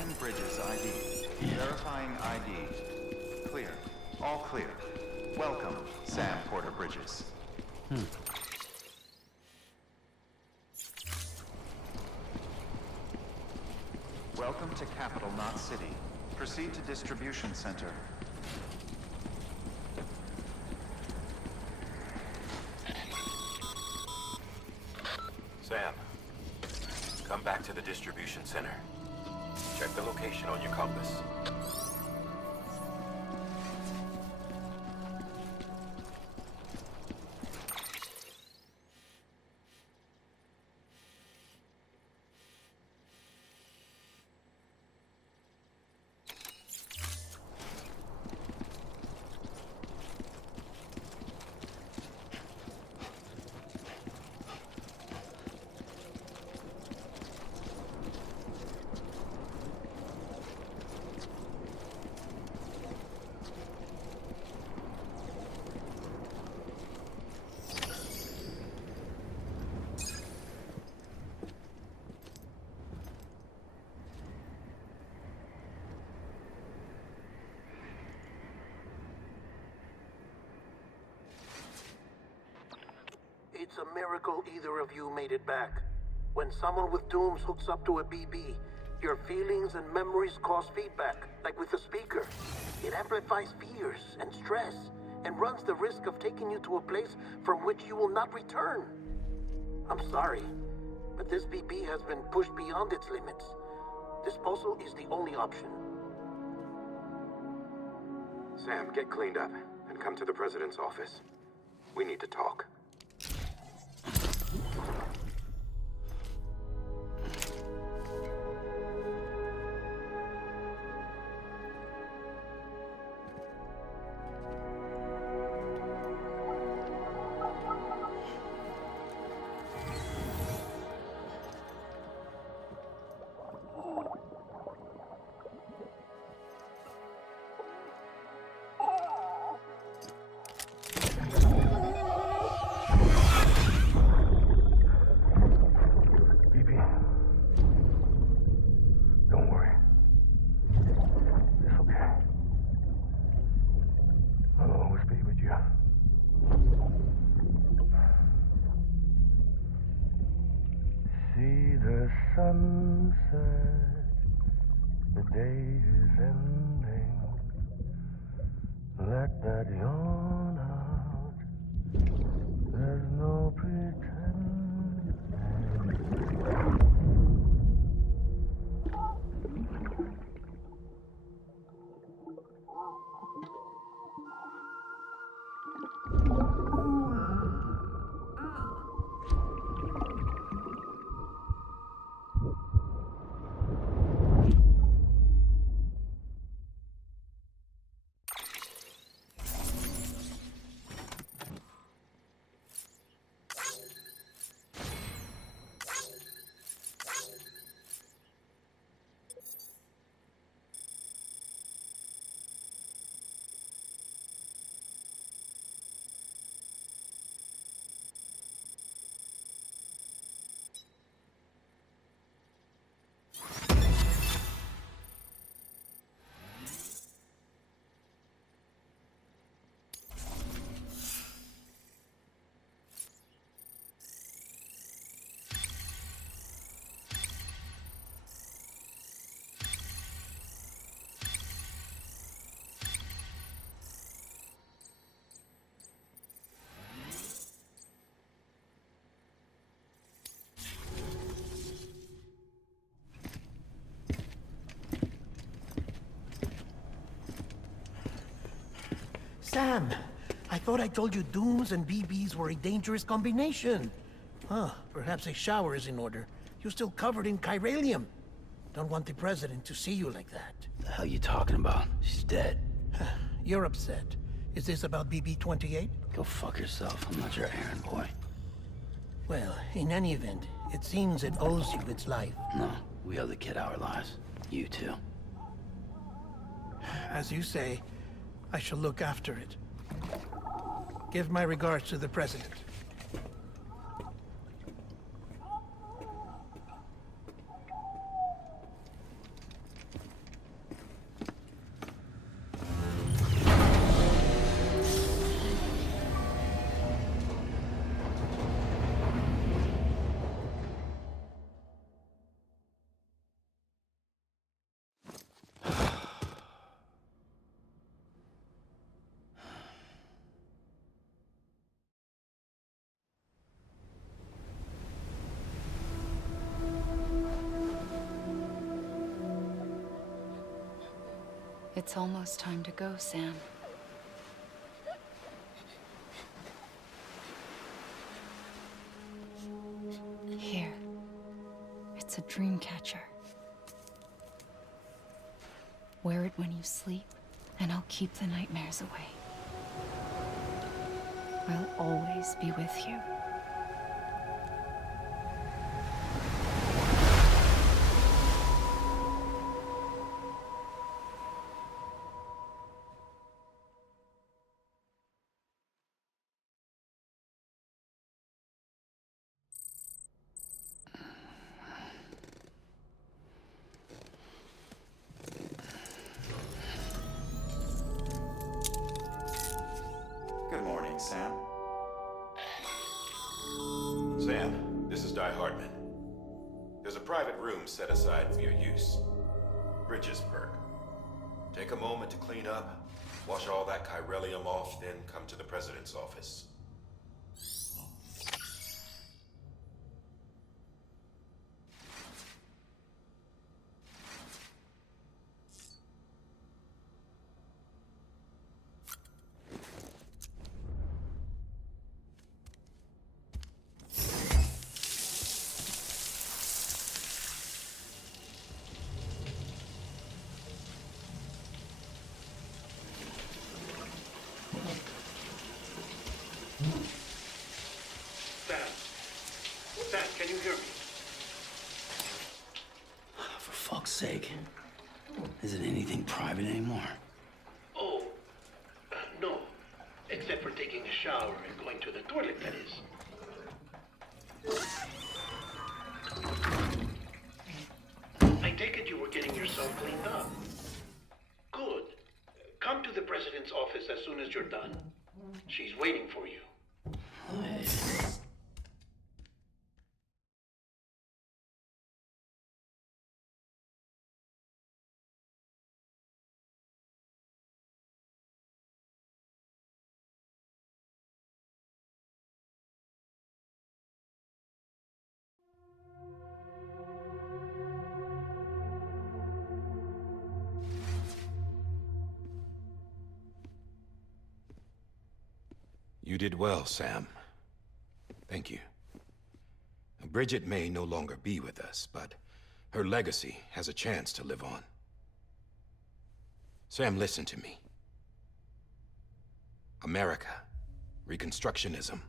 Examine Bridges ID. Verifying ID. Clear. All clear. Welcome, Sam Porter Bridges. Welcome to Capital Knot City. Proceed to Distribution Center. Sam, come back to the distribution center. Check the location on your compass. It's a miracle either of you made it back. When someone with Dooms hooks up to a BB, your feelings and memories cause feedback, like with a speaker. It amplifies fears and stress, and runs the risk of taking you to a place from which you will not return. I'm sorry, but this BB has been pushed beyond its limits. Disposal is the only option. Sam, get cleaned up and come to the president's office. We need to talk. Sunset, the day is ending. Let that yawn out. There's no pretending. Sam, I thought I told you Dooms and BBs were a dangerous combination. Huh, perhaps a shower is in order. You're still covered in chiralium. Don't want the president to see you like that. The hell you talking about? She's dead. You're upset. Is this about BB-28? Go fuck yourself. I'm not your errand boy. Well, in any event, it seems it owes you its life. No, we owe the kid our lives. You too. As you say, I shall look after it. Give my regards to the president. It's almost time to go, Sam. Here. It's a dream catcher. Wear it when you sleep, and I'll keep the nightmares away. I'll always be with you. Good morning, Sam. Sam, this is TheHalfManGamer. There's a private room set aside for your use. Bridges perk. Take a moment to clean up, wash all that chiralium off, then come to the president's office. Sam, can you hear me? For fuck's sake. Isn't anything private anymore? Oh, no. Except for taking a shower and going to the toilet, that is. I take it you were getting yourself cleaned up. Good. Come to the president's office as soon as you're done. She's waiting for you. You did well, Sam. Thank you. Bridget may no longer be with us, but her legacy has a chance to live on. Sam, listen to me. America, Reconstructionism,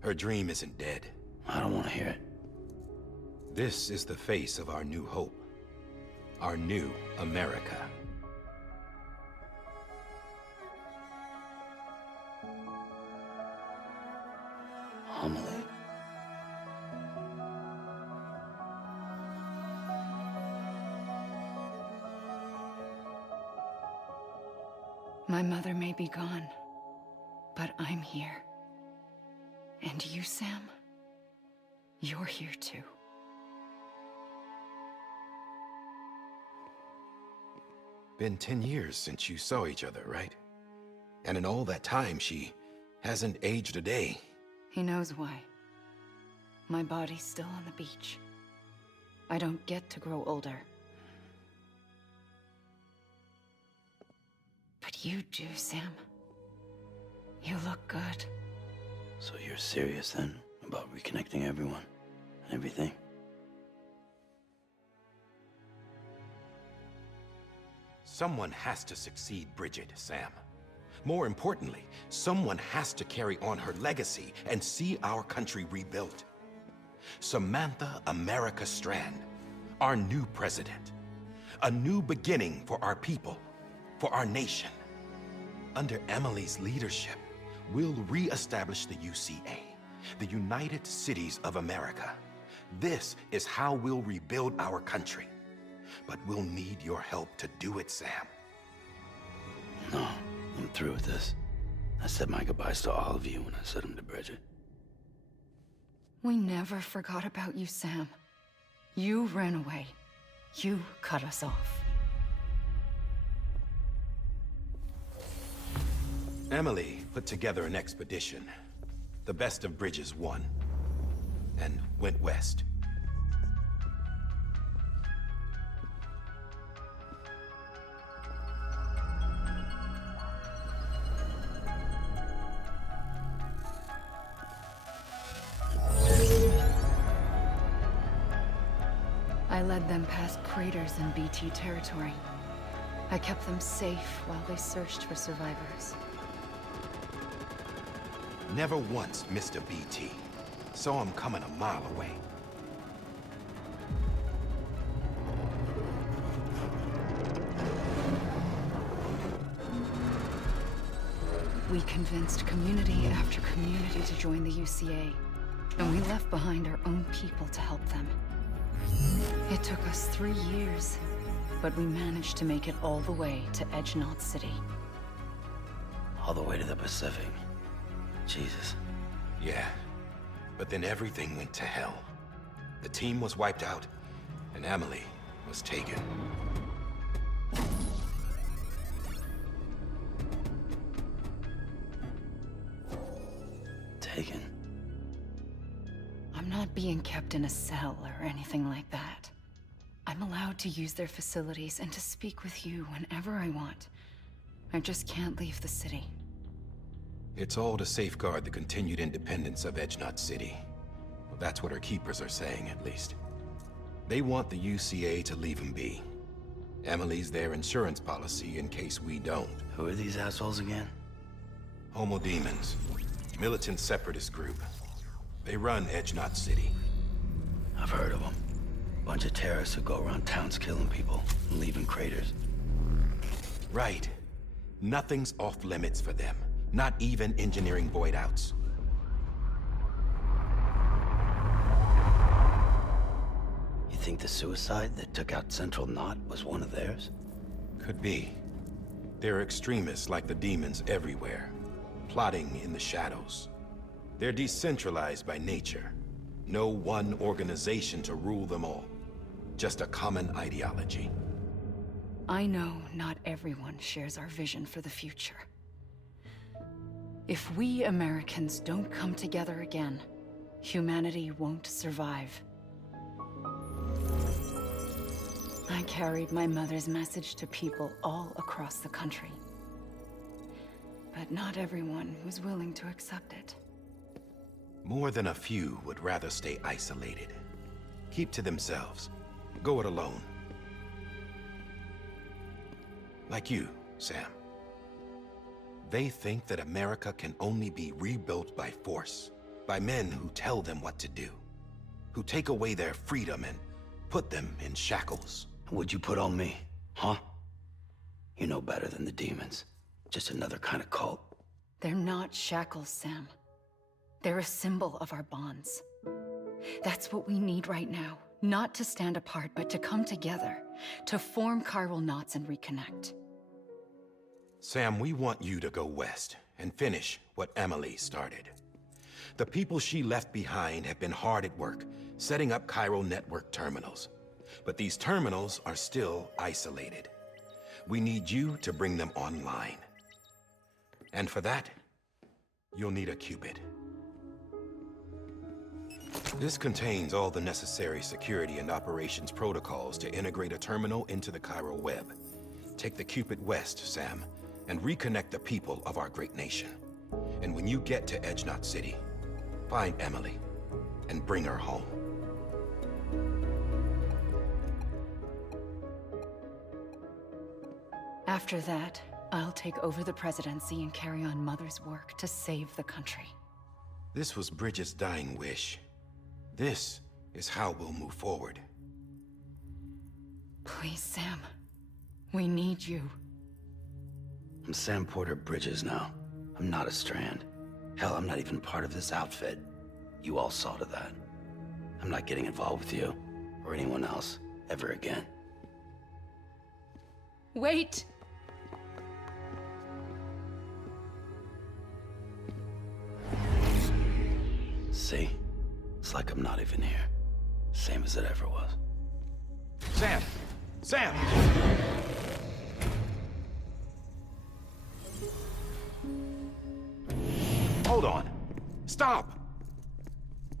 her dream isn't dead. I don't want to hear it. This is the face of our new hope. Our new America. Homily. My mother may be gone, but I'm here. And you, Sam, you're here too. Been 10 years since you saw each other, right? And in all that time, she hasn't aged a day. He knows why. My body's still on the beach. I don't get to grow older. But you do, Sam. You look good. So you're serious then about reconnecting everyone and everything? Someone has to succeed Bridget, Sam. More importantly, someone has to carry on her legacy and see our country rebuilt. Samantha America Strand, our new president. A new beginning for our people, for our nation. Under Emily's leadership, we'll re-establish the UCA, the United Cities of America. This is how we'll rebuild our country. But we'll need your help to do it, Sam. No, I'm through with this. I said my goodbyes to all of you when I said them to Bridget. We never forgot about you, Sam. You ran away. You cut us off. Emily put together an expedition. The best of Bridges won. And went west. led them past craters in BT territory. I kept them safe while they searched for survivors. Never once missed a BT. Saw him coming a mile away. We convinced community after community to join the UCA, and we left behind our own people to help them. It took us 3 years, but we managed to make it all the way to Edgenot City. All the way to the Pacific. Jesus. Yeah, but then everything went to hell. The team was wiped out, and Emily was taken. Taken? I'm not being kept in a cell or anything like that. I'm allowed to use their facilities and to speak with you whenever I want. I just can't leave the city. It's all to safeguard the continued independence of Edgenot City. Well, that's what our keepers are saying, at least. They want the UCA to leave him be. Emily's their insurance policy in case we don't. Who are these assholes again? Homo Demons. Militant separatist group. They run Edgenot City. I've heard of them. Bunch of terrorists who go around towns killing people and leaving craters. Right. Nothing's off limits for them. Not even engineering void outs. You think the suicide that took out Central Knot was one of theirs? Could be. There are extremists like the demons everywhere, plotting in the shadows. They're decentralized by nature. No one organization to rule them all. Just a common ideology. I know not everyone shares our vision for the future. If we Americans don't come together again, humanity won't survive. I carried my mother's message to people all across the country. But not everyone was willing to accept it. More than a few would rather stay isolated. Keep to themselves. Go it alone. Like you, Sam. They think that America can only be rebuilt by force, by men who tell them what to do, who take away their freedom and put them in shackles. What'd you put on me, huh? You know better than the demons. Just another kind of cult. They're not shackles, Sam. They're a symbol of our bonds. That's what we need right now. Not to stand apart, but to come together, to form chiral knots and reconnect. Sam, we want you to go west and finish what Emily started. The people she left behind have been hard at work, setting up chiral network terminals. But these terminals are still isolated. We need you to bring them online. And for that, you'll need a Cupid. This contains all the necessary security and operations protocols to integrate a terminal into the chiral web. Take the Cupid west, Sam, and reconnect the people of our great nation. And when you get to Edgenot City, find Emily and bring her home. After that, I'll take over the presidency and carry on Mother's work to save the country. This was Bridget's dying wish. This is how we'll move forward. Please, Sam. We need you. I'm Sam Porter Bridges now. I'm not a Strand. Hell, I'm not even part of this outfit. You all saw to that. I'm not getting involved with you, or anyone else, ever again. Wait! See? It's like I'm not even here. Same as it ever was. Sam! Sam! Hold on. Stop!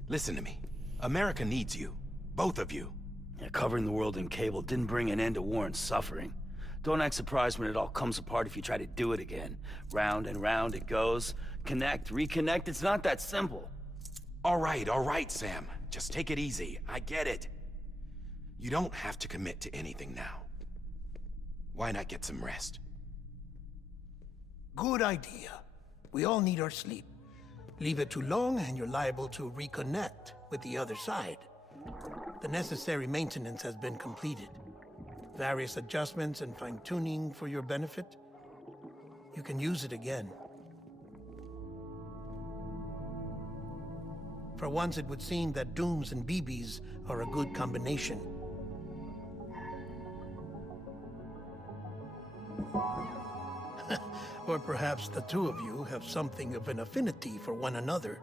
Listen to me. America needs you. Both of you. Yeah, covering the world in cable didn't bring an end to war and suffering. Don't act surprised when it all comes apart if you try to do it again. Round and round it goes. Connect, reconnect, it's not that simple. All right, Sam. Just take it easy. I get it. You don't have to commit to anything now. Why not get some rest? Good idea. We all need our sleep. Leave it too long and you're liable to reconnect with the other side. The necessary maintenance has been completed. Various adjustments and fine-tuning for your benefit. You can use it again. For once, it would seem that Dooms and BBs are a good combination. Or perhaps the two of you have something of an affinity for one another.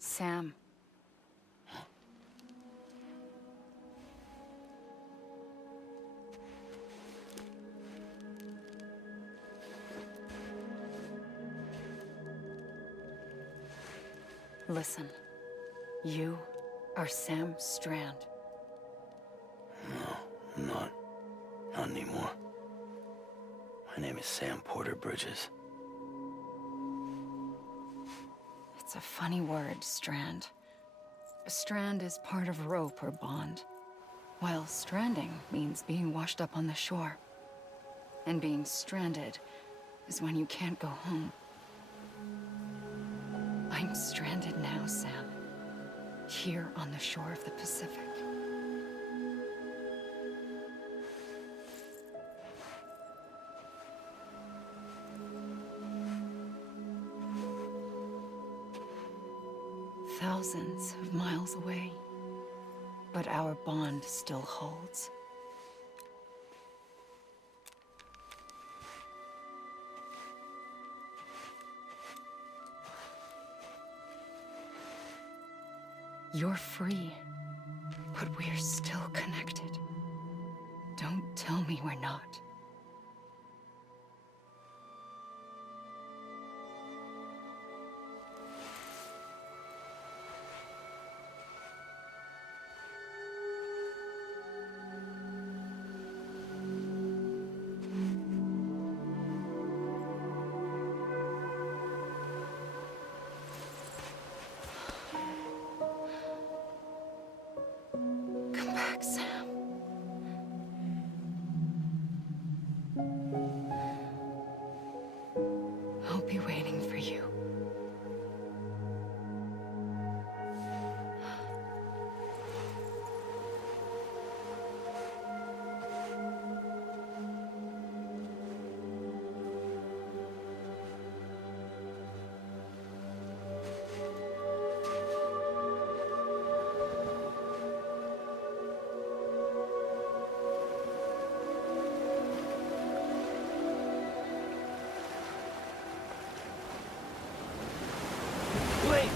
Sam. Listen. You are Sam Strand. No, I'm not. Not anymore. My name is Sam Porter Bridges. It's a funny word, strand. A strand is part of rope or bond, while stranding means being washed up on the shore. And being stranded is when you can't go home. I'm stranded now, Sam. Here on the shore of the Pacific. Thousands of miles away, but our bond still holds. You're free, but we're still connected. Don't tell me we're not. Come back, Sam. I'll be waiting for you. Wait!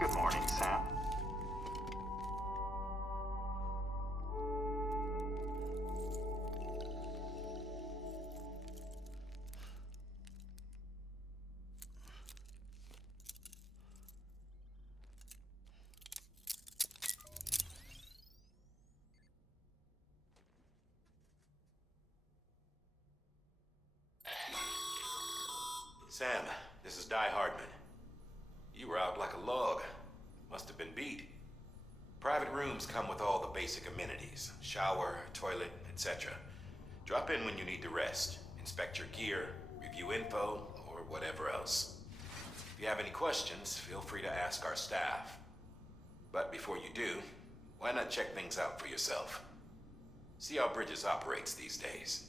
Good morning, Sam. Sam, this is Die Hardman. You were out like a log. Must have been beat. Private rooms come with all the basic amenities. Shower, toilet, etc. Drop in when you need to rest, inspect your gear, review info, or whatever else. If you have any questions, feel free to ask our staff. But before you do, why not check things out for yourself? See how Bridges operates these days.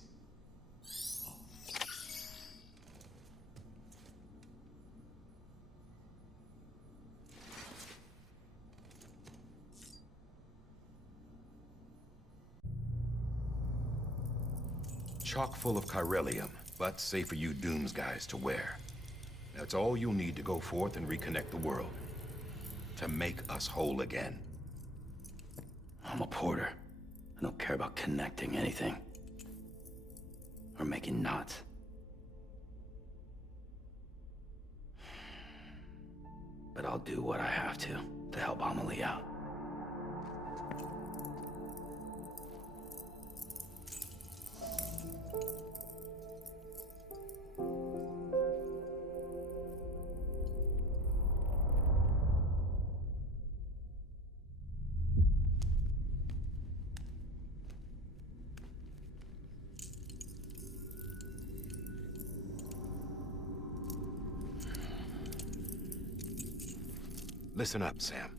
Chock full of chiralium, but safe for you Düğüm's guys to wear. That's all you'll need to go forth and reconnect the world. To make us whole again. I'm a porter. I don't care about connecting anything. Or making knots. But I'll do what I have to help Amelie out. Listen up, Sam.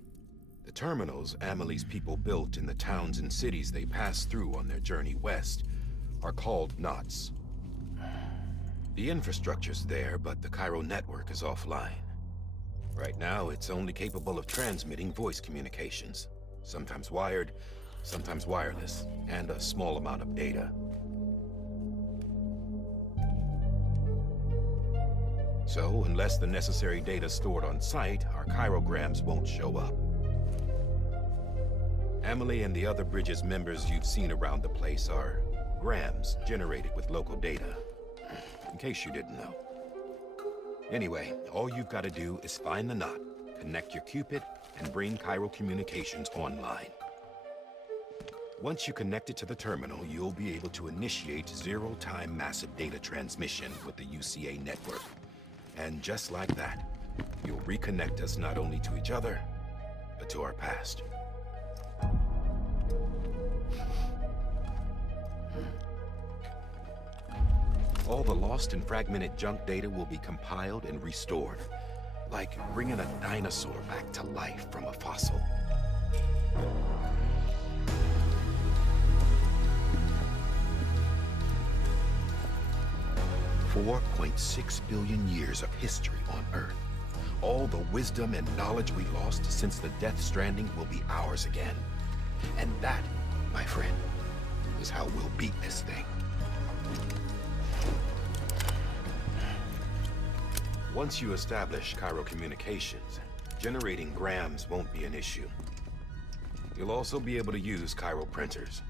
The terminals Amelie's people built in the towns and cities they passed through on their journey west are called knots. The infrastructure's there, but the Cairo network is offline. Right now, it's only capable of transmitting voice communications. Sometimes wired, sometimes wireless, and a small amount of data. So, unless the necessary data's stored on site, our chirograms won't show up. Amelie and the other Bridges members you've seen around the place are grams generated with local data. In case you didn't know. Anyway, all you've got to do is find the knot, connect your Cupid, and bring Cairo communications online. Once you connect it to the terminal, you'll be able to initiate zero-time massive data transmission with the UCA network. And just like that, you'll reconnect us not only to each other, but to our past. All the lost and fragmented junk data will be compiled and restored, like bringing a dinosaur back to life from a fossil. 4.6 billion years of history on Earth. All the wisdom and knowledge we lost since the death Stranding will be ours again. And that, my friend, is how we'll beat this thing. Once you establish Cairo communications, generating grams won't be an issue. You'll also be able to use Cairo printers.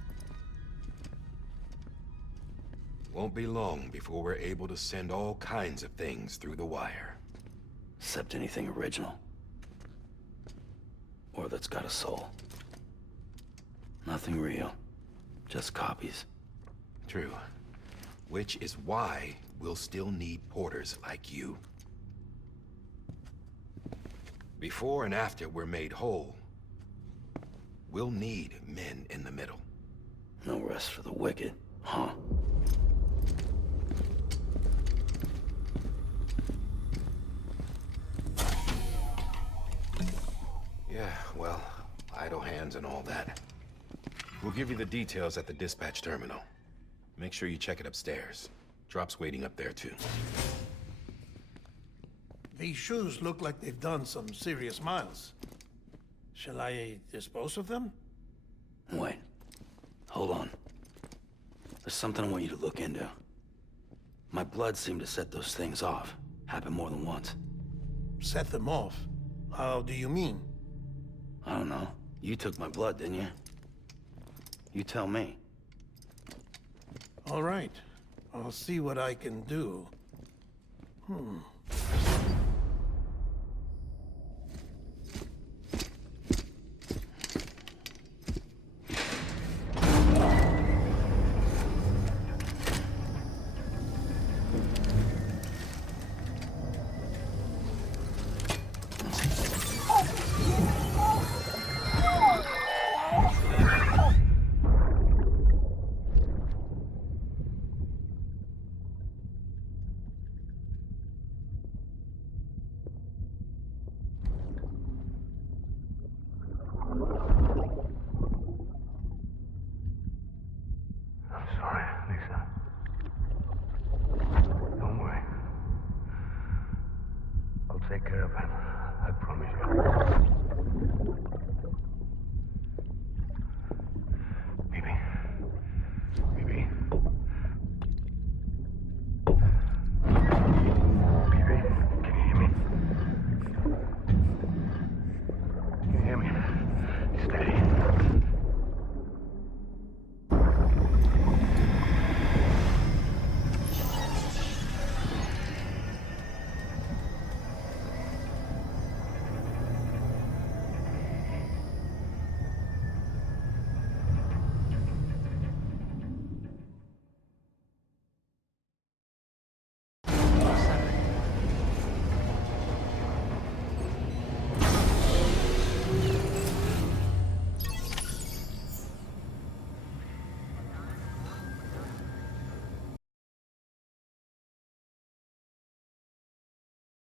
Won't be long before we're able to send all kinds of things through the wire. Except anything original. Or that's got a soul. Nothing real. Just copies. True. Which is why we'll still need porters like you. Before and after we're made whole, we'll need men in the middle. No rest for the wicked, huh? Yeah, well, idle hands and all that. We'll give you the details at the dispatch terminal. Make sure you check it upstairs. Drop's waiting up there, too. These shoes look like they've done some serious miles. Shall I dispose of them? Wait. Hold on. There's something I want you to look into. My blood seemed to set those things off. Happened more than once. Set them off? How do you mean? I don't know. You took my blood, didn't you? You tell me. All right. I'll see what I can do. take care of him. I promise you.